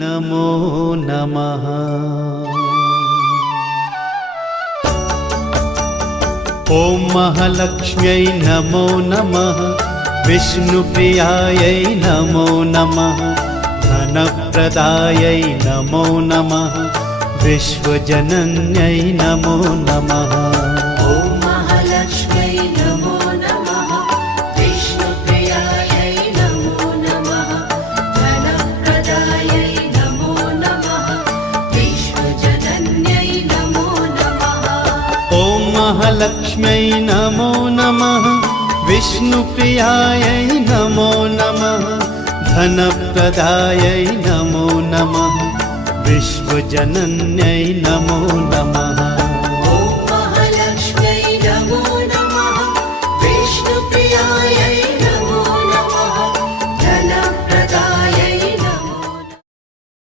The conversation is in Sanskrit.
नमो नमः। ॐ महालक्ष्म्यै नमो नमः। विष्णुप्रियायै नमो नमः। धनप्रदायै नमो नमः। विश्वजनन्यै नमो नमः। ॐ महालक्ष्म्यै नमो नमः। विष्णुप्रियायै नमो नमः। धनप्रदायै नमो नमः। विश्वजनन्यै नमो नमः। ॐ महालक्ष्म्यै नमो नमः। विष्णुप्रियायै नमो नमः। धनप्रदायै नमो नमः। विश्वजनन्यै नमो नमः।